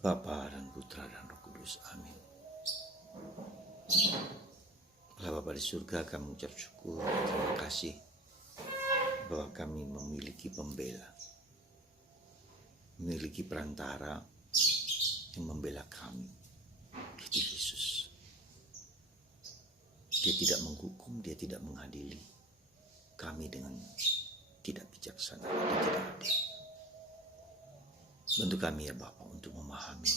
Bapa dan Putra dan Roh Kudus. Amin. Allah Bapa di surga, kami ucap syukur dan terima kasih bahwa kami memiliki pembela, memiliki perantara yang membela kami, yaitu Yesus. Dia tidak menghukum, dia tidak mengadili kami dengan tidak bijaksana, dia tidak adil. Bantu kami ya Bapa untuk memahami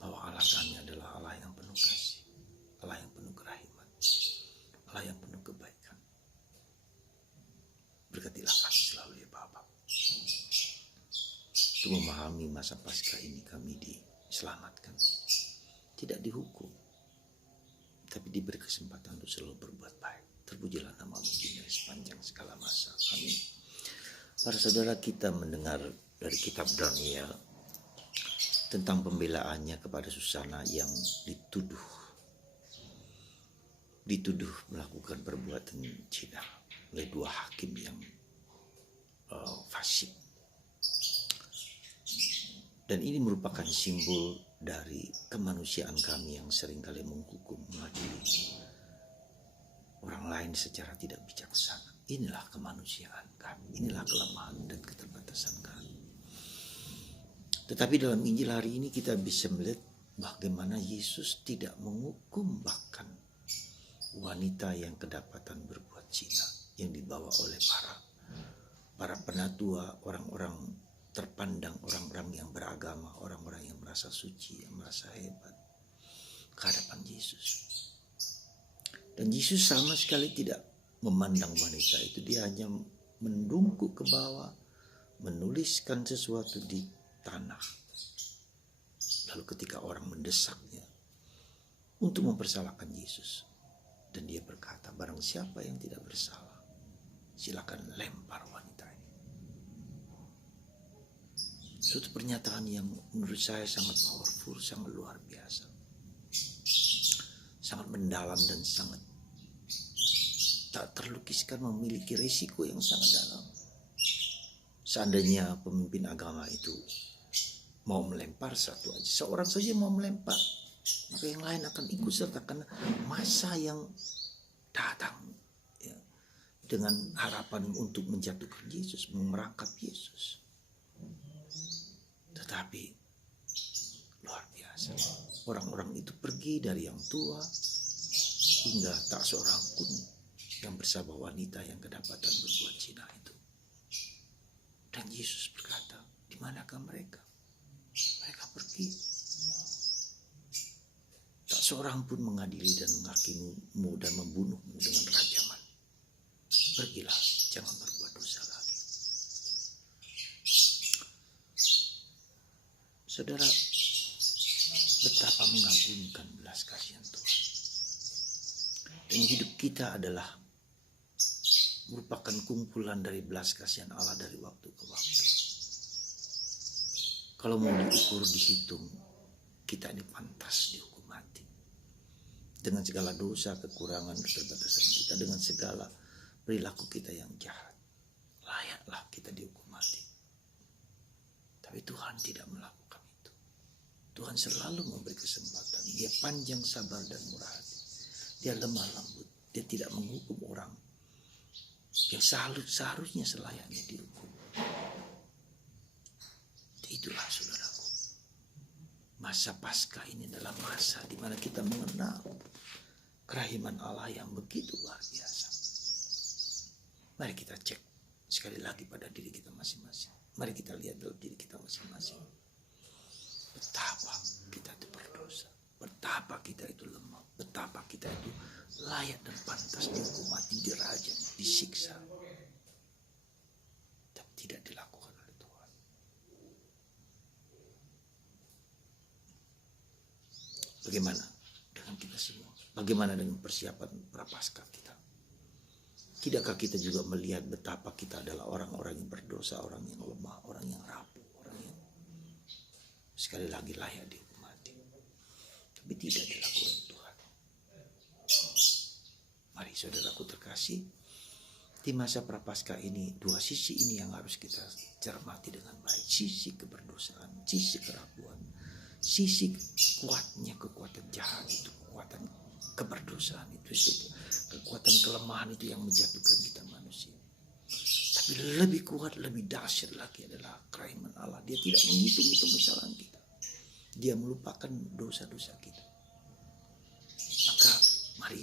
bahwa Allah kami adalah Allah yang penuh kasih, Allah yang penuh kerahiman, Allah yang penuh kebaikan. Berkatilah kami selalu ya Bapa. Untuk memahami masa Paskah ini kami diselamatkan, tidak dihukum, tapi diberi kesempatan untuk selalu berbuat baik. Terpujilah nama-Mu dari sepanjang segala masa. Amin. Para saudara, kita mendengar dari kitab Daniel tentang pembelaannya kepada Susana yang dituduh melakukan perbuatan zina oleh dua hakim yang fasik. Dan ini merupakan simbol dari kemanusiaan kami yang seringkali menghukum, mengadili orang lain secara tidak bijaksana. Inilah kemanusiaan kami, inilah kelemahan dan keterbatasan kami. Tetapi dalam Injil hari ini kita bisa melihat bagaimana Yesus tidak menghukum bahkan wanita yang kedapatan berbuat zina, yang dibawa oleh para penatua, orang-orang terpandang, orang-orang yang beragama, orang-orang yang merasa suci, yang merasa hebat ke hadapan Yesus. Dan Yesus sama sekali tidak memandang wanita itu, dia hanya mendungkuk ke bawah, menuliskan sesuatu di tanah. Lalu ketika orang mendesaknya untuk mempersalahkan Yesus, dan dia berkata, barang siapa yang tidak bersalah, silakan lempar wanita ini. Suatu pernyataan yang menurut saya sangat powerful, sangat luar biasa, sangat mendalam dan sangat tak terlukiskan, memiliki risiko yang sangat dalam. Seandainya pemimpin agama itu mau melempar seorang saja mau melempar, maka yang lain akan ikut serta, karena masa yang datang ya, dengan harapan untuk menjatuhkan Yesus, merangkap Yesus. Tetapi luar biasa, orang-orang itu pergi dari yang tua hingga tak seorang pun yang bersama wanita yang kedapatan berbuat zina itu. Dan Yesus berkata, di manakah mereka? Mereka pergi. Tak seorang pun mengadili dan menghakimimu dan membunuhmu dengan rajaman. Pergilah, jangan berbuat dosa lagi. Saudara, betapa mengagumkan belas kasihan Tuhan. Dan hidup kita adalah merupakan kumpulan dari belas kasihan Allah dari waktu ke waktu. Kalau mau diukur, dihitung, kita ini pantas dihukum mati. Dengan segala dosa, kekurangan, keterbatasan kita, dengan segala perilaku kita yang jahat, layaklah kita dihukum mati. Tapi Tuhan tidak melakukan itu. Tuhan selalu memberi kesempatan. Dia panjang sabar dan murah hati. Dia lemah lembut. Dia tidak menghukum orang yang seharusnya selayaknya dihukum. Itulah saudaraku, masa Paskah ini adalah masa di mana kita mengenal kerahiman Allah yang begitu luar biasa. Mari kita cek sekali lagi pada diri kita masing-masing. Mari kita lihat dalam diri kita masing-masing. Betapa kita itu berdosa, betapa kita itu lemah, betapa kita itu layak dan pantas dihukum mati, dirajam, disiksa. Tapi tidak dilakukan oleh Tuhan. Bagaimana dengan kita semua? Bagaimana dengan persiapan prapaskah kita? Tidakkah kita juga melihat betapa kita adalah orang-orang yang berdosa, orang yang lemah, orang yang rapuh, orang yang sekali lagi layak dihukum mati, tapi tidak dilakukan Tuhan. Mari saudaraku terkasih, di masa prapaskah ini, dua sisi ini yang harus kita cermati dengan baik. Sisi keberdosaan, sisi kerapuhan, sisi kuatnya kekuatan jahat itu, kekuatan keberdosaan itu kekuatan kelemahan itu yang menjatuhkan kita manusia. Tapi lebih kuat, lebih dahsyat lagi adalah kerahiman Allah. Dia tidak menghitung-hitung kesalahan kita. Dia melupakan dosa-dosa kita. Maka mari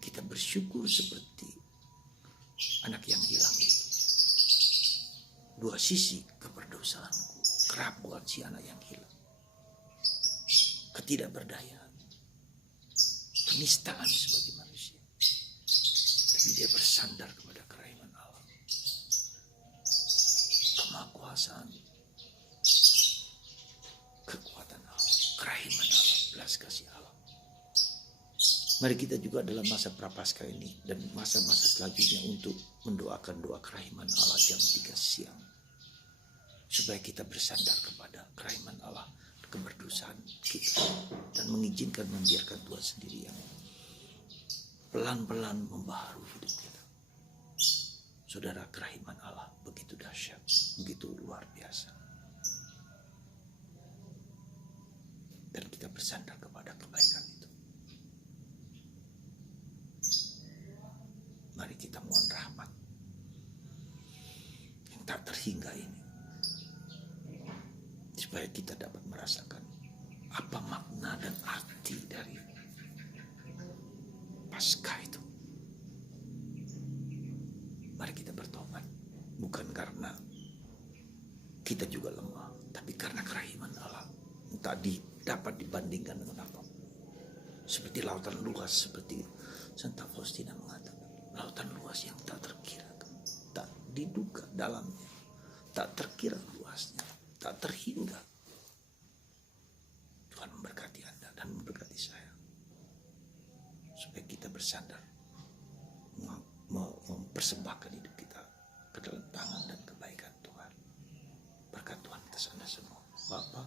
kita bersyukur seperti anak yang hilang itu. Dua sisi keberdosaanku, kerapuan si anak yang hilang, ketidakberdayaan, penistaan sebagai manusia. Tapi dia bersandar kepada kerahiman Allah, kemahakuasaan, kekuatan Allah, kerahiman Allah, belas kasih Allah. Mari kita juga dalam masa prapaskah ini dan masa-masa selanjutnya untuk mendoakan doa kerahiman Allah jam 3 siang. Supaya kita bersandar kepada kerahiman Allah, keberdosaan kita, dan mengizinkan membiarkan Tuhan sendiri yang pelan-pelan membaharui hidup kita. Saudara, kerahiman Allah begitu dahsyat, begitu luar biasa. Dan kita bersandar kepada kebaikan itu. Mari kita mohon rahmat yang tak terhingga ini, supaya kita dapat merasakan apa makna dan arti dari Paskah itu. Mari kita bertobat, bukan karena kita juga lemah, tapi karena kerahiman Allah yang tak dapat dibandingkan dengan apa. Seperti lautan luas, seperti Santa Faustina mengatakan, lautan luas yang tak terkira, tak diduga dalamnya, tak terkira luasnya, tak terhingga. Tuhan memberkati Anda dan memberkati saya, supaya kita bersandar, mempersembahkan hidup kita ke dalam tangan dan kebaikan Tuhan. Berkat Tuhan atas Anda semua. Bapa,